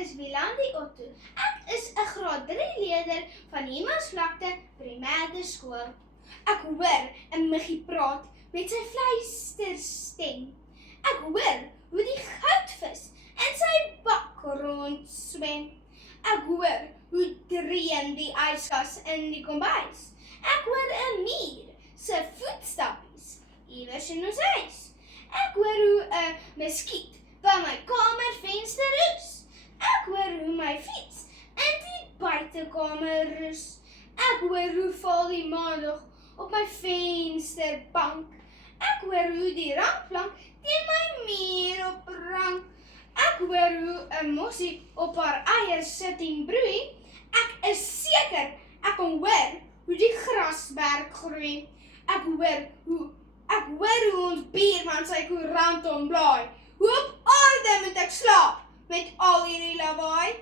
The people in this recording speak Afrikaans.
is Wielandi Otto. Ek is 'n graad 3 leerder van Humansvlakte Primêre Skool. Ek hoor 'n muggie praat met sy fluisterstem. Ek hoor hoe die goudvis in sy bak rondswem. Ek hoor hoe dreun die yskas in die kombuis. Ek hoor 'n muur se voetstappies iewers in ons huis. Ek hoor hoe 'n muskiet by my kamervenster roes. Ek hoor hoe my fiets in die buitekamer rus. Ek hoor hoe val die maan nog op my vensterbank. Ek hoor hoe die rankplank teen my muur oprank. Ek hoor hoe 'n mossie op haar eiers sit en broei. Ek is seker ek kan hoor hoe die grasberg groei. Ek hoor hoe ons buurman sy koerant omblaai. Hoe op aarde moet ek slaap met al hierdie lawaai?